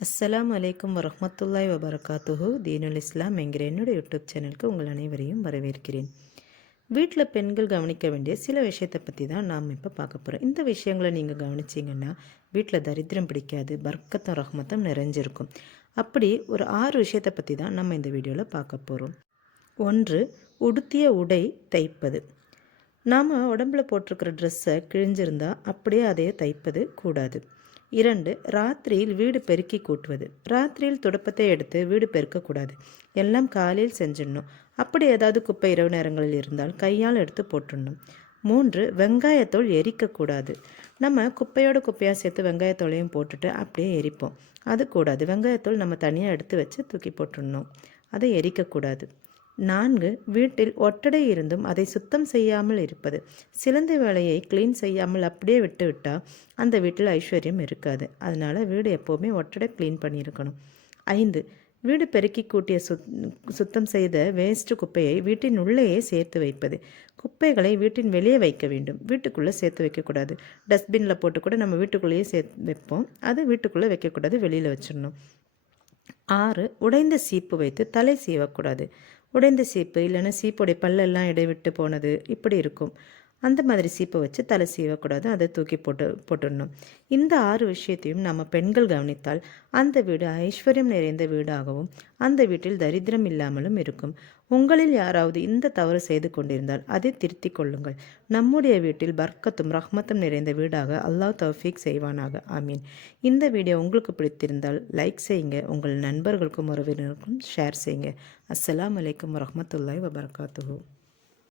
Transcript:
அஸ்ஸலாமு அலைக்கும் வரமத்துல்லாய் வபரகாத்துஹு. தீனுல் இஸ்லாம் என்கிற என்னுடைய யூடியூப் சேனலுக்கு உங்கள் அனைவரையும் வரவேற்கிறேன். வீட்டில் பெண்கள் கவனிக்க வேண்டிய சில விஷயத்தை பற்றி தான் நாம் இப்போ பார்க்க போகிறோம் இந்த விஷயங்களை நீங்கள் கவனிச்சிங்கன்னா வீட்டில் தரித்திரம் பிடிக்காது பர்க்கத்தும் ரஹ்மத்தும் நிறைஞ்சிருக்கும். அப்படி ஒரு ஆறு விஷயத்தை பற்றி தான் நம்ம இந்த வீடியோவில் பார்க்க போகிறோம் ஒன்று உடுத்திய உடை தைப்பது. நாம் உடம்புல போட்டிருக்கிற ட்ரெஸ்ஸை கிழிஞ்சிருந்தால் அப்படியே அதையே தைப்பது கூடாது. இரண்டு ராத்திரியில் வீடு பெருக்கி கூட்டுவது. ராத்திரியில் துடப்பத்தை எடுத்து வீடு பெருக்கக்கூடாது. எல்லாம் காலையில் செஞ்சிடணும். அப்படி ஏதாவது குப்பை இரவு நேரங்களில் இருந்தால் கையால் எடுத்து போட்டுடணும். மூன்று வெங்காயத்தோல் எரிக்கக்கூடாது. நம்ம குப்பையோட குப்பையாக சேர்த்து வெங்காயத்தோலையும் போட்டுட்டு அப்படியே எரிப்போம். அது கூடாது. வெங்காயத்தோல் நம்ம தனியாக எடுத்து வச்சு தூக்கி போட்டுடணும். அதை எரிக்கக்கூடாது. நான்கு வீட்டில் ஒட்டடை இருந்தும் அதை சுத்தம் செய்யாமல் இருப்பது. சிலந்தி வேலையை க்ளீன் செய்யாமல் அப்படியே விட்டு விட்டால் அந்த வீட்டில் ஐஸ்வர்யம் இருக்காது. அதனால் வீடு எப்போவுமே ஒட்டடை க்ளீன் பண்ணியிருக்கணும். ஐந்து வீடு பெருக்கி கூட்டிய சுத் சுத்தம் செய்த வேஸ்ட் குப்பையை வீட்டின் உள்ளேயே சேர்த்து வைப்பது. குப்பைகளை வீட்டின் வெளியே வைக்க வேண்டும். வீட்டுக்குள்ளே சேர்த்து வைக்கக்கூடாது. டஸ்ட்பினில் போட்டு கூட நம்ம வீட்டுக்குள்ளேயே சேர்த்து வைப்போம். அது வீட்டுக்குள்ளே வைக்கக்கூடாது வெளியில் வச்சிடணும். ஆறு உடைந்த சீப்பு வைத்து தலை சீவக்கூடாது. உடைந்த சீப்பு இல்லைன்னா சீப்புடைய பல்லெல்லாம் இடைவிட்டு போனது இப்படி இருக்கும். அந்த மாதிரி சீப்பை வச்சு தலை சீவக்கூடாது அதை தூக்கி போட்டு போட்டுடணும். இந்த ஆறு விஷயத்தையும் நம்ம பெண்கள் கவனித்தால் அந்த வீடு ஐஸ்வர்யம் நிறைந்த வீடாகவும் அந்த வீட்டில் தரித்திரம் இல்லாமலும் இருக்கும். உங்களில் யாராவது இந்த தவறு செய்து கொண்டிருந்தால் அதை திருத்திக் கொள்ளுங்கள். நம்முடைய வீட்டில் பர்க்கத்தும் ரஹ்மத்தும் நிறைந்த வீடாக அல்லாஹ் தௌஃபீக் செய்வானாக. ஆமீன். இந்த வீடியோ உங்களுக்கு பிடித்திருந்தால் லைக் செய்யுங்க. உங்கள் நண்பர்களுக்கும் உறவினருக்கும் ஷேர் செய்யுங்க. அஸ்லாம் அலைக்கும் வரமத்துல்லாய் வபரகாத்துஹூ.